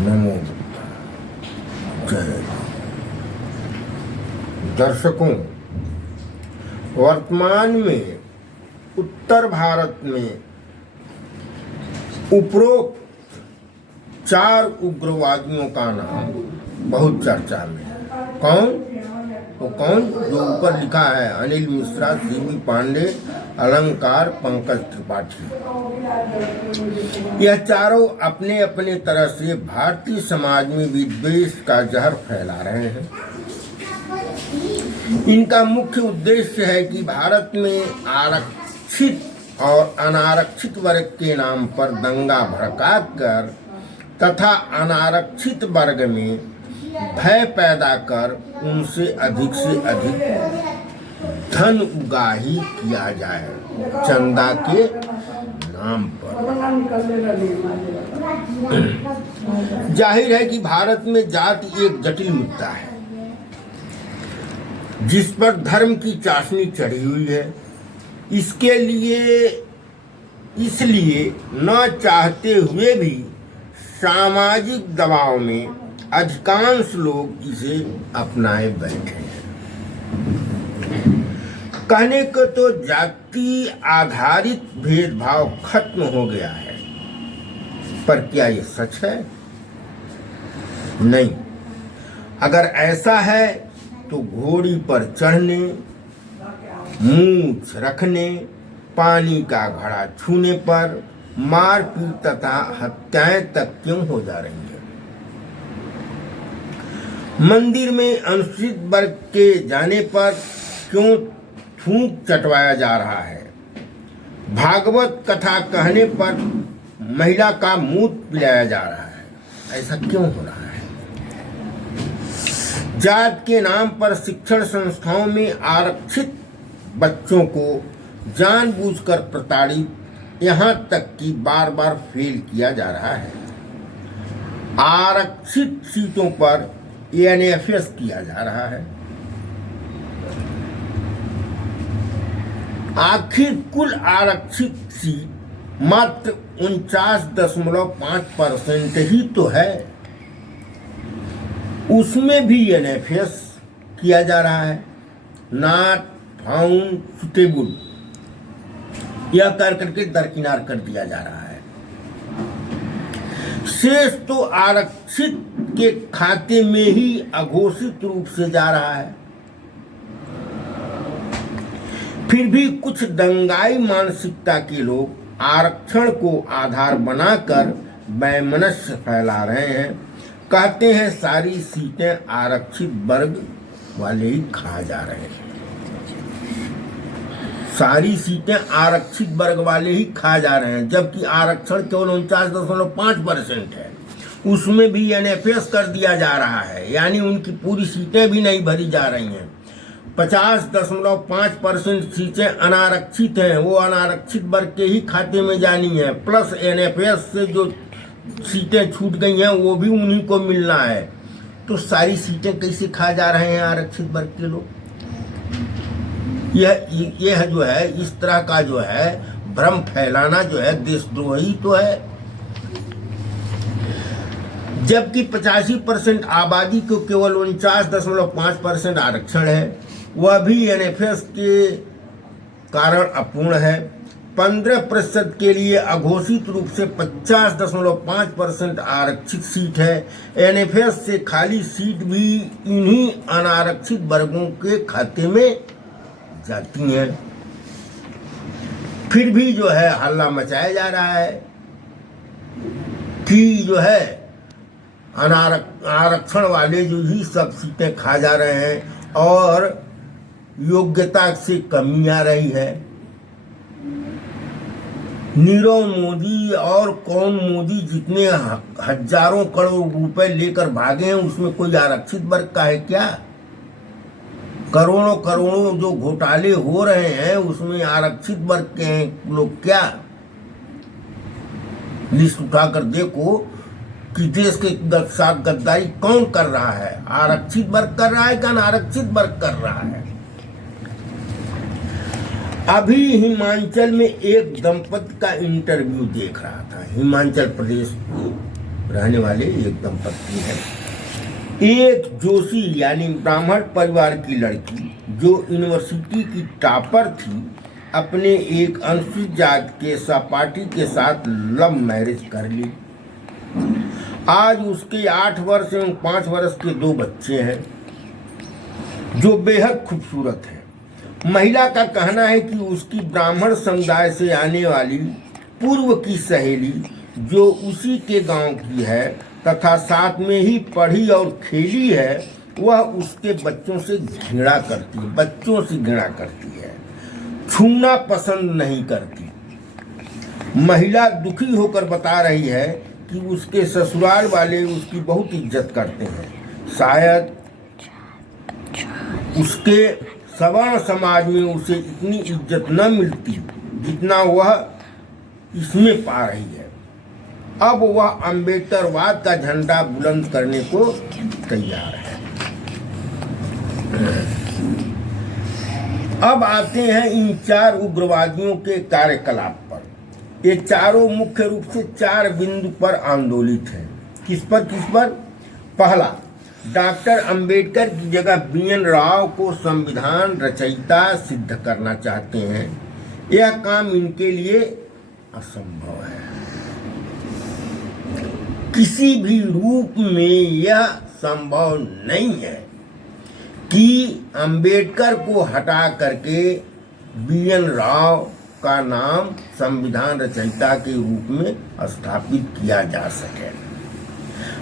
नमो जय। दर्शकों, वर्तमान में उत्तर भारत में उपरोक्त 4 उग्रवादियों का नाम बहुत चर्चा में है। कौन? तो कौन? जो ऊपर लिखा है, अनिल मिश्रा, सीबी पांडे, अलंकार, पंकज त्रिपाठी। यह चारों अपने अपने तरह से भारतीय समाज में विद्वेष का जहर फैला रहे हैं। इनका मुख्य उद्देश्य है कि भारत में आरक्षित और अनारक्षित वर्ग के नाम पर दंगा भड़काकर तथा अनारक्षित वर्ग में भय पैदा कर उनसे अधिक से अधिक धन उगाही किया जाए चंदा के नाम पर। जाहिर है कि भारत में जाति एक जटिल मुद्दा है जिस पर धर्म की चाशनी चढ़ी हुई है। इसलिए न चाहते हुए भी सामाजिक दबाव में अधिकांश लोग इसे अपनाए बैठे हैं। कहने को तो जाति आधारित भेदभाव खत्म हो गया है, पर क्या ये सच है? नहीं। अगर ऐसा है तो घोड़ी पर चढ़ने, मूंछ रखने, पानी का घड़ा छूने पर मारपीट तथा हत्याएं तक क्यों हो जा रही है? मंदिर में अनुसूचित वर्ग के जाने पर क्यों थूक चटवाया जा रहा है? भागवत कथा कहने पर महिला का मूत्र पिलाया जा रहा है। ऐसा क्यों हो रहा है? जात के नाम पर शिक्षण संस्थाओं में आरक्षित बच्चों को जानबूझकर प्रताड़ित, यहाँ तक कि बार बार फेल किया जा रहा है। आरक्षित सीटों पर एनएफएस किया जा रहा है। आखिर कुल आरक्षित सीट मात्र 49.5% ही तो है, उसमें भी एनएफएस किया जा रहा है। नॉट फाउंड सुटेबल यह कर करके दरकिनार कर दिया जा रहा है। शेष तो आरक्षित के खाते में ही अघोषित रूप से जा रहा है। फिर भी कुछ दंगाई मानसिकता के लोग आरक्षण को आधार बनाकर वैमनस्य फैला रहे हैं। कहते हैं सारी सीटें आरक्षित वर्ग वाले ही खा जा रहे हैं। सारी सीटें आरक्षित वर्ग वाले ही खा जा रहे हैं, जबकि आरक्षण केवल 49.5% है। उसमें भी एनएफएस कर दिया जा रहा है, यानी उनकी पूरी सीटें भी नहीं भरी जा रही हैं। 50.5% सीटें अनारक्षित हैं, वो अनारक्षित वर्ग के ही खाते में जानी है। प्लस एनएफएस से जो सीटें छूट गई हैं वो भी उन्हीं को मिलना है। तो सारी सीटें कैसे खा जा रहे हैं आरक्षित वर्ग के लोग? यह जो है, इस तरह का जो है भ्रम फैलाना जो है देशद्रोही तो है। जबकि 85% आबादी को केवल 49.5% आरक्षण है, वह भी एनएफएस के कारण अपूर्ण है। 15% के लिए अघोषित रूप से 50.5% आरक्षित सीट है। एनएफएस से खाली सीट भी इन्हीं अनारक्षित वर्गों के खाते में जाती हैं। फिर भी जो है हल्ला मचाया जा रहा है कि जो है आरक्षण वाले जो ही सब सीटें खा जा रहे हैं और योग्यता से कमी आ रही है। नीरव मोदी और कौन मोदी जितने हजारों करोड़ रुपए लेकर भागे हैं, उसमें कोई आरक्षित वर्ग का है क्या? करोड़ों करोड़ों जो घोटाले हो रहे हैं उसमें आरक्षित वर्ग के लोग क्या? लिस्ट उठाकर देखो कि देश के साथ गद्दारी कौन कर रहा है? आरक्षित वर्ग कर रहा है कि अनारक्षित वर्ग कर रहा है? अभी हिमाचल में एक दंपति का इंटरव्यू देख रहा था, हिमाचल प्रदेश रहने वाले एक दंपत्ति हैं। एक जोशी यानी ब्राह्मण परिवार की लड़की जो यूनिवर्सिटी की टॉपर थी, अपने एक अनुसूचित जाति के सहपाठी के साथ लव मैरिज कर ली। आज उसके 8 वर्ष एवं 5 वर्ष के 2 बच्चे हैं जो बेहद खूबसूरत है। महिला का कहना है कि उसकी ब्राह्मण समुदाय से आने वाली पूर्व की सहेली जो उसी के गांव की है तथा साथ में ही पढ़ी और खेली है, वह उसके बच्चों से घृणा करती है, छूना पसंद नहीं करती। महिला दुखी होकर बता रही है कि उसके ससुराल वाले उसकी बहुत इज्जत करते हैं। शायद उसके सवर्ण समाज में उसे इतनी इज्जत न मिलती जितना वह इसमें पा रही है। अब वह अम्बेडकरवाद का झंडा बुलंद करने को तैयार है। अब आते हैं इन 4 उग्रवादियों के कार्यकलाप पर। ये चारों मुख्य रूप से 4 बिंदु पर आंदोलित हैं। किस पर? पहला, डॉक्टर अंबेडकर की जगह BN राव को संविधान रचयिता सिद्ध करना चाहते हैं। यह काम इनके लिए असंभव है। किसी भी रूप में यह संभव नहीं है कि अंबेडकर को हटा करके BN राव का नाम संविधान रचयिता के रूप में स्थापित किया जा सके।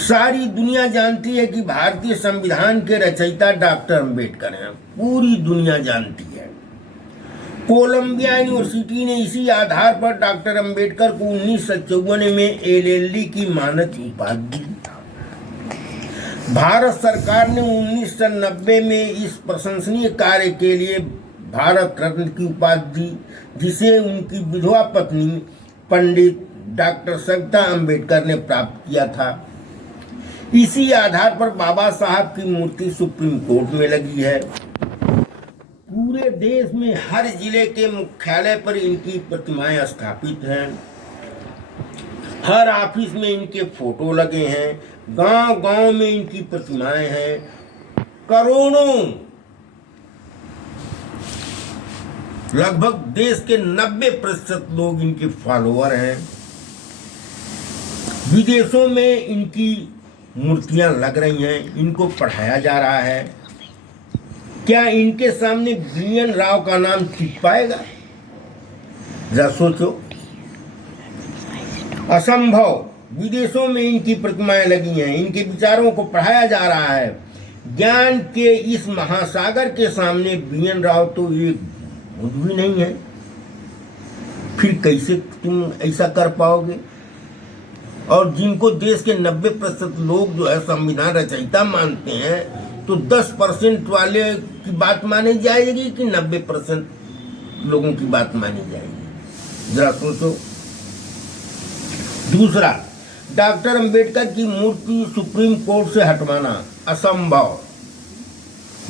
सारी दुनिया जानती है कि भारतीय संविधान के रचयिता डॉक्टर अंबेडकर हैं। पूरी दुनिया जानती है। कोलंबिया यूनिवर्सिटी ने इसी आधार पर डॉक्टर अंबेडकर को 1954 में LLD की मानद उपाधि दी। भारत सरकार ने 1990 में इस प्रशंसनीय कार्य के लिए भारत रत्न की उपाधि दी, जिसे उनकी विधवा पत्नी पंडित डॉक्टर सविता अंबेडकर ने प्राप्त किया था। इसी आधार पर बाबा साहब की मूर्ति सुप्रीम कोर्ट में लगी है। पूरे देश में हर जिले के मुख्यालय पर इनकी प्रतिमाएं स्थापित हैं। हर ऑफिस में इनके फोटो लगे हैं। गांव-गांव में इनकी प्रतिमाएं हैं। करोड़ों, लगभग देश के 90% लोग इनके फॉलोअर हैं। विदेशों में इनकी मूर्तियां लग रही हैं। इनको पढ़ाया जा रहा है। क्या इनके सामने BN राव का नाम टिक पाएगा? जरा सोचो। असंभव। विदेशों में इनकी प्रतिमाएं लगी हैं। इनके विचारों को पढ़ाया जा रहा है। ज्ञान के इस महासागर के सामने BN राव तो एक बुद्ध भी नहीं है। फिर कैसे तुम ऐसा कर पाओगे? और जिनको देश के 90% लोग जो है संविधान रचयिता मानते हैं, तो 10% वाले की बात मानी जाएगी कि 90% लोगों की बात मानी जाएगी? जरा सोचो। दूसरा, डॉक्टर अंबेडकर की मूर्ति सुप्रीम कोर्ट से हटवाना असंभव,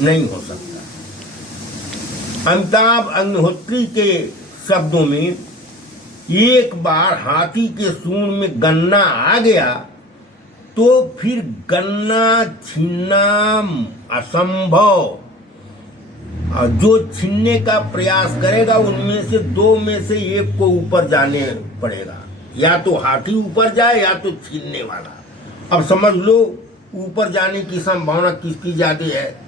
नहीं हो सकता। अमिताभ अग्निहोत्री के शब्दों में, एक बार हाथी के सूंड में गन्ना आ गया तो फिर गन्ना छीनना असंभव। और जो छीनने का प्रयास करेगा उनमें से 2 में से एक को ऊपर जाने पड़ेगा। या तो हाथी ऊपर जाए या तो छीनने वाला। अब समझ लो ऊपर जाने की संभावना किसकी ज्यादा है।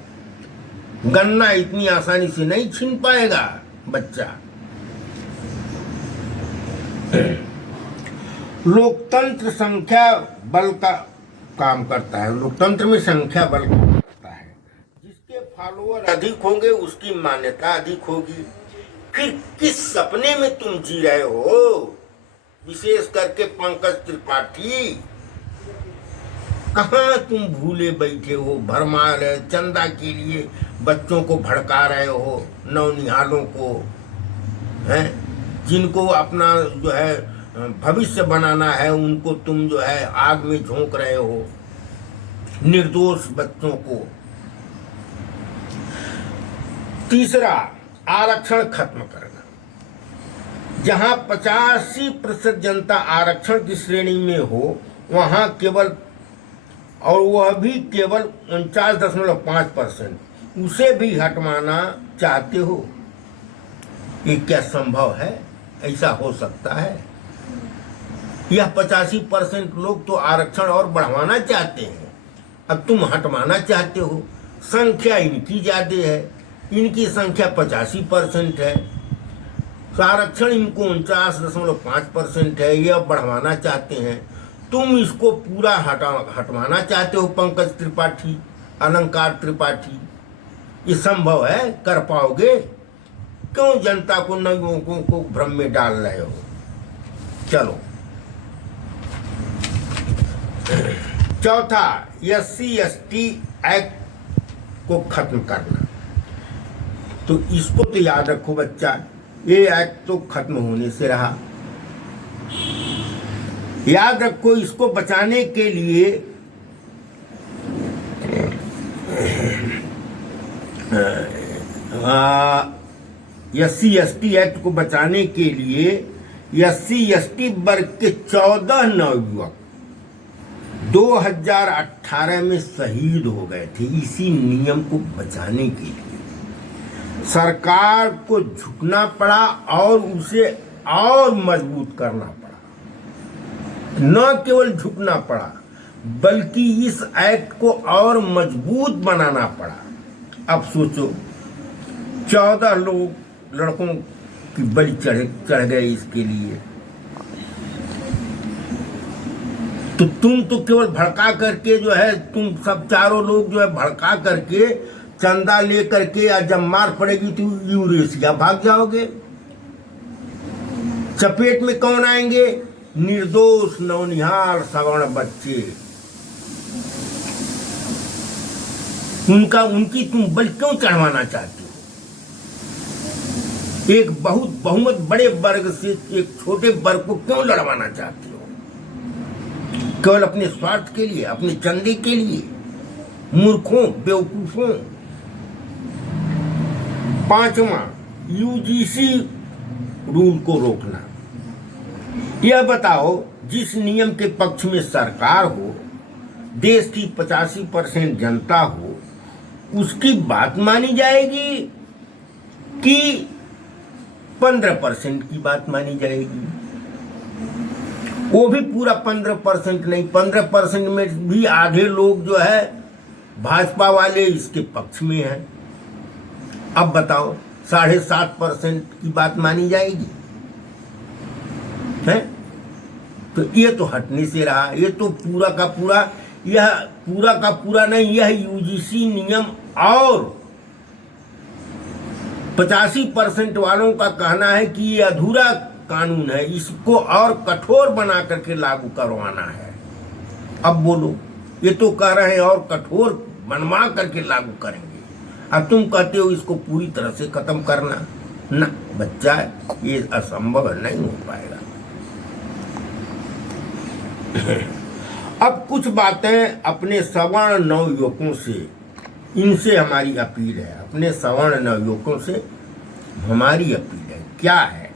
गन्ना इतनी आसानी से नहीं छीन पाएगा बच्चा। लोकतंत्र संख्या बल का काम करता है। लोकतंत्र में संख्या बल करता है। जिसके फॉलोअर अधिक होंगे उसकी मान्यता अधिक होगी। फिर किस सपने में तुम जी रहे हो? विशेष करके पंकज त्रिपाठी, कहाँ तुम भूले बैठे हो? भरमार है। चंदा के लिए बच्चों को भड़का रहे हो, नौनिहालों को, हैं जिनको अपना जो है भविष्य बनाना है, उनको तुम जो है आग में झोंक रहे हो, निर्दोष बच्चों को। तीसरा, आरक्षण खत्म करना। जहां 85% जनता आरक्षण की श्रेणी में हो, वहाँ केवल, और वह भी केवल 49.5%, उसे भी हटवाना चाहते हो। ये क्या संभव है? ऐसा हो सकता है? यह 85% लोग तो आरक्षण और बढ़वाना चाहते हैं, अब तुम हटवाना चाहते हो। संख्या इनकी ज्यादा है, इनकी संख्या 85% है, तो आरक्षण इनको 49.5% है, यह बढ़वाना चाहते हैं। तुम इसको पूरा हटवाना चाहते हो। पंकज त्रिपाठी, अलंकार त्रिपाठी, ये संभव है? कर पाओगे? क्यों जनता को, नवयुवकों को भ्रम में डाल रहे हो? चलो, चौथा, SC/ST एक्ट को खत्म करना। तो इसको तो याद रखो बच्चा, ये एक्ट तो खत्म होने से रहा। याद रखो, इसको बचाने के लिए SC/ST एक्ट को बचाने के लिए SC/ST वर्ग के 14 नवयुवक 2018 में शहीद हो गए थे। इसी नियम को बचाने के लिए सरकार को झुकना पड़ा और उसे और मजबूत करना पड़ा। न केवल झुकना पड़ा, बल्कि इस एक्ट को और मजबूत बनाना पड़ा। अब सोचो, 14 लोग, लड़कों की बलि चढ़ गए इसके लिए। तो तुम तो केवल भड़का करके जो है, तुम सब चारों लोग जो है भड़का करके, चंदा ले करके, या जब मार पड़ेगी तो यूरेशिया भाग जाओगे। चपेट में कौन आएंगे? निर्दोष नौनिहाल सवर्ण बच्चे। उनकी तुम बलि क्यों चढ़वाना चाहते हो? एक बहुत बहुमत बड़े वर्ग से एक छोटे वर्ग को क्यों लड़वाना चाहते हो? केवल अपने स्वार्थ के लिए, अपने चंदे के लिए? मूर्खों, बेवकूफों। पांचवा, UGC रूल को रोकना। यह बताओ, जिस नियम के पक्ष में सरकार हो, देश की 85% जनता हो, उसकी बात मानी जाएगी कि 15% की बात मानी जाएगी? वो भी पूरा 15% नहीं, 15% में भी आधे लोग जो है भाजपा वाले इसके पक्ष में हैं। अब बताओ, 7.5% की बात मानी जाएगी? है? तो ये तो हटने से रहा। ये तो पूरा का पूरा, यह पूरा का पूरा नहीं, यह UGC नियम और 85% वालों का कहना है कि ये अधूरा कानून है, इसको और कठोर बना करके लागू करवाना है। अब बोलो, ये तो कह रहे हैं और कठोर बनवा करके लागू करेंगे, अब तुम कहते हो इसको पूरी तरह से खत्म करना। ना बच्चा, ये असंभव नहीं हो पाएगा। अब कुछ बातें अपने सवर्ण नवयुवकों से, इनसे हमारी अपील है। अपने सवर्ण नवयुवकों से हमारी अपील है। क्या है?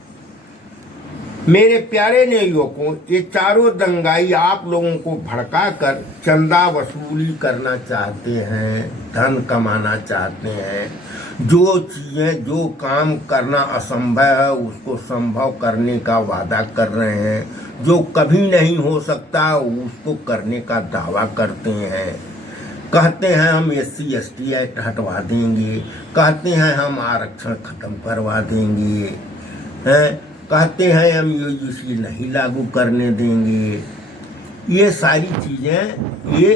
मेरे प्यारे नवयुवकों, ये चारों दंगाई आप लोगों को भड़का कर चंदा वसूली करना चाहते हैं, धन कमाना चाहते हैं। जो चीजें, जो काम करना असंभव है, उसको संभव करने का वादा कर रहे हैं। जो कभी नहीं हो सकता, उसको करने का दावा करते हैं। कहते हैं हम SC/ST एक्ट हटवा देंगे, कहते हैं हम आरक्षण खत्म करवा देंगे, हैं? कहते हैं हम UGC नहीं लागू करने देंगे। ये सारी चीजें, ये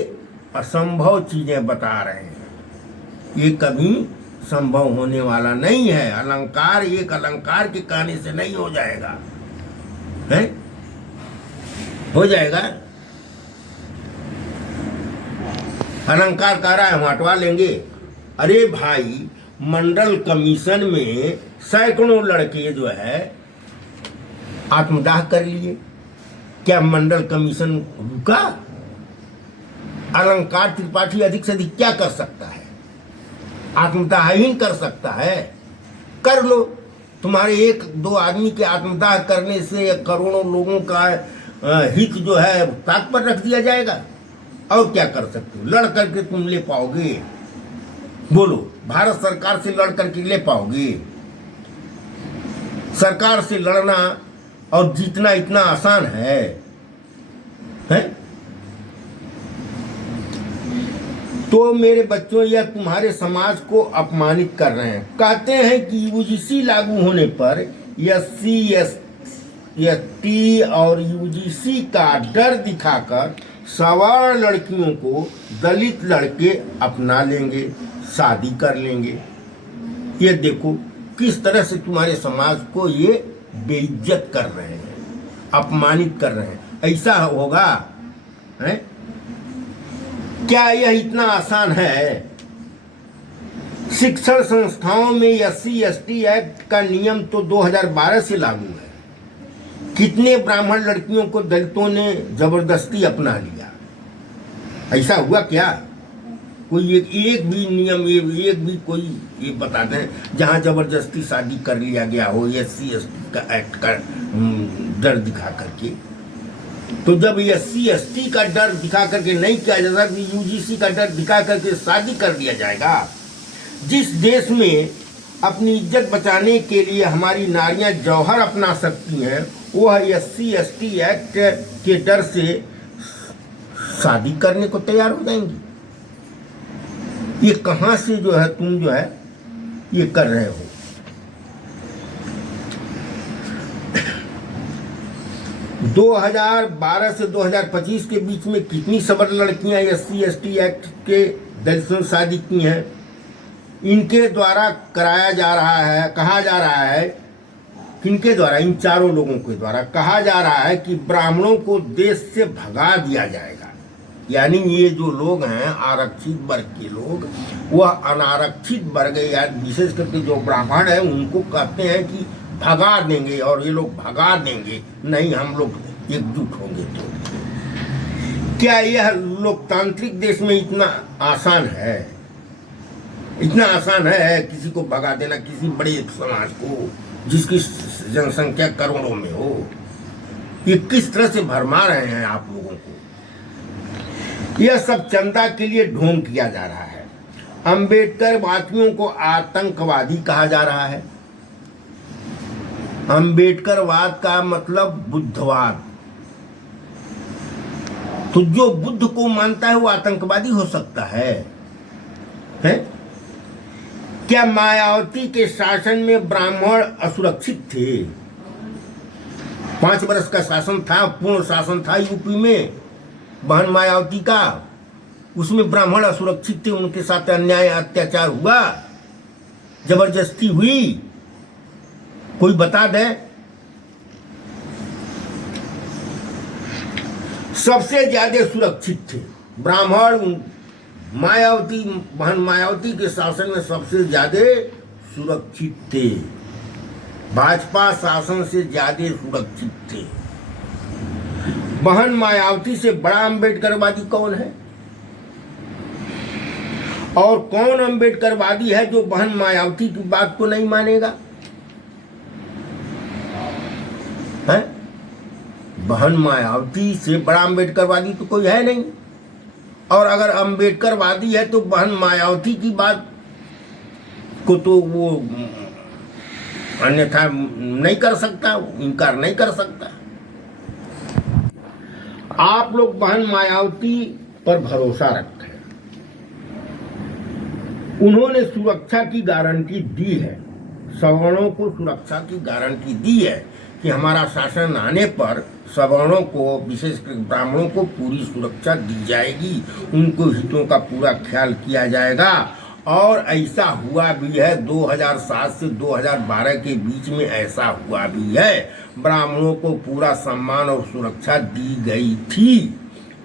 असंभव चीजें बता रहे हैं। ये कभी संभव होने वाला नहीं है। अलंकार एक अलंकार के कहने से नहीं हो जाएगा, है? हो जाएगा? अलंकार कह रहा है हम हटवा लेंगे। अरे भाई, मंडल कमीशन में सैकड़ों लड़के जो है आत्मदाह कर लिए। क्या मंडल कमीशन रुका? अलंकार त्रिपाठी अधिक से अधिक क्या कर सकता है? आत्मदाह ही कर सकता है। कर लो। तुम्हारे एक दो आदमी के आत्मदाह करने से करोड़ों लोगों का हित जो है ताक पर रख दिया जाएगा। और क्या कर सकते हो? लड़ करके तुम ले पाओगे? बोलो, भारत सरकार से लड़ करके ले पाओगे? सरकार से लड़ना और जीतना इतना आसान है? तो मेरे बच्चों, यह तुम्हारे समाज को अपमानित कर रहे हैं। कहते हैं कि यूजीसी लागू होने पर एससी एसटी और यूजीसी का डर दिखाकर सवर्ण लड़कियों को दलित लड़के अपना लेंगे, शादी कर लेंगे। ये देखो किस तरह से तुम्हारे समाज को ये बेइज्जत कर रहे हैं, अपमानित कर रहे हैं। ऐसा होगा है? क्या यह इतना आसान है? शिक्षण संस्थाओं में एससी एसटी एक्ट का नियम तो 2012 से लागू है। कितने ब्राह्मण लड़कियों को दलितों ने जबरदस्ती अपना लिया? ऐसा हुआ क्या? कोई एक भी नियम, एक भी कोई ये बता दें जहां जबरदस्ती शादी कर लिया गया हो एससी एसटी का एक्ट का डर दिखा करके? तो जब एससी एसटी का डर दिखा करके नहीं किया जाता, यूजीसी का डर दिखा करके शादी कर दिया जाएगा। जिस देश में अपनी इज्जत बचाने के लिए हमारी नारियां जौहर अपना सकती हैं, वह एससी एसटी एक्ट के डर से शादी करने को तैयार हो जाएंगी। ये कहां से जो है तुम जो है ये कर रहे हो? – 2012 से 2025 के बीच में कितनी सवर्ण लड़कियां एससी एसटी एक्ट के दलितों से शादी की हैं? इनके द्वारा कराया जा रहा है, कहा जा रहा है, किनके द्वारा? इन चारों लोगों के द्वारा कहा जा रहा है कि ब्राह्मणों को देश से भगा दिया जाएगा। यानी ये जो लोग हैं आरक्षित वर्ग के लोग, वह अनारक्षित वर्ग या विशेष करके जो ब्राह्मण है उनको कहते हैं कि भगा देंगे, और ये लोग भगा देंगे नहीं, हम लोग एकजुट होंगे। तो क्या यह लोकतांत्रिक देश में इतना आसान है? इतना आसान है किसी को भगा देना, किसी बड़े समाज को जिसकी जनसंख्या करोड़ों में हो? ये किस तरह से भरमा रहे हैं आप लोगों को? यह सब चंदा के लिए ढोंग किया जा रहा है। अंबेडकर वादियों को आतंकवादी कहा जा रहा है। अंबेडकरवाद का मतलब बुद्धवाद। तो जो बुद्ध को मानता है वो आतंकवादी हो सकता है? क्या मायावती के शासन में ब्राह्मण असुरक्षित थे? 5 वर्ष का शासन था, पूर्ण शासन था यूपी में बहन मायावती का। उसमें ब्राह्मण असुरक्षित थे, उनके साथ अन्याय अत्याचार हुआ, जबरदस्ती हुई? कोई बता दे। सबसे ज्यादा सुरक्षित थे ब्राह्मण। मायावती, बहन मायावती के शासन में सबसे ज्यादा सुरक्षित थे, भाजपा शासन से ज्यादा सुरक्षित थे। बहन मायावती से बड़ा अंबेडकरवादी कौन है? और कौन अंबेडकरवादी है जो बहन मायावती की बात को नहीं मानेगा? है? बहन मायावती से बड़ा अंबेडकरवादी तो कोई है नहीं। और अगर अंबेडकरवादी है तो बहन मायावती की बात को तो वो अन्यथा नहीं कर सकता, इनकार नहीं कर सकता। आप लोग बहन मायावती पर भरोसा रखें। उन्होंने सुरक्षा की गारंटी दी है, सवर्णों को सुरक्षा की गारंटी दी है कि हमारा शासन आने पर सवर्णों को, विशेषकर ब्राह्मणों को पूरी सुरक्षा दी जाएगी, उनको हितों का पूरा ख्याल किया जाएगा। और ऐसा हुआ भी है। 2007 से 2012 के बीच में ऐसा हुआ भी है। ब्राह्मणों को पूरा सम्मान और सुरक्षा दी गई थी,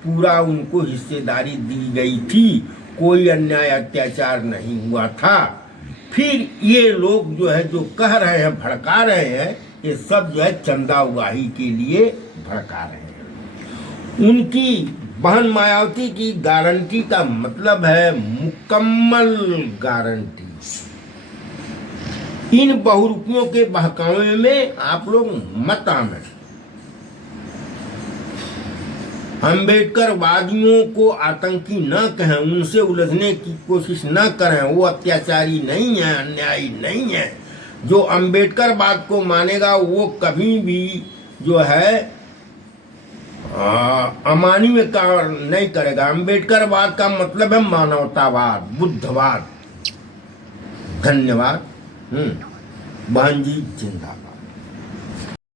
पूरा उनको हिस्सेदारी दी गई थी, कोई अन्याय अत्याचार नहीं हुआ था। फिर ये लोग जो है, जो कह रहे हैं, भड़का रहे हैं, ये सब जो है चंदा उगाही के लिए भड़का रहे हैं। उनकी बहन मायावती की गारंटी का मतलब है मुकम्मल गारंटी। इन बहुरूपियों के बहकावे में आप लोग मत आना। अम्बेडकरवादियों को आतंकी न कहें, उनसे उलझने की कोशिश न करें। वो अत्याचारी नहीं है, अन्यायी नहीं है। जो अम्बेडकरवाद को मानेगा वो कभी भी जो है अमानवीय कार्य नहीं करेगा। अम्बेडकरवाद का मतलब है मानवतावाद, बुद्धवाद। धन्यवाद। बहन जी जिंदाबाद।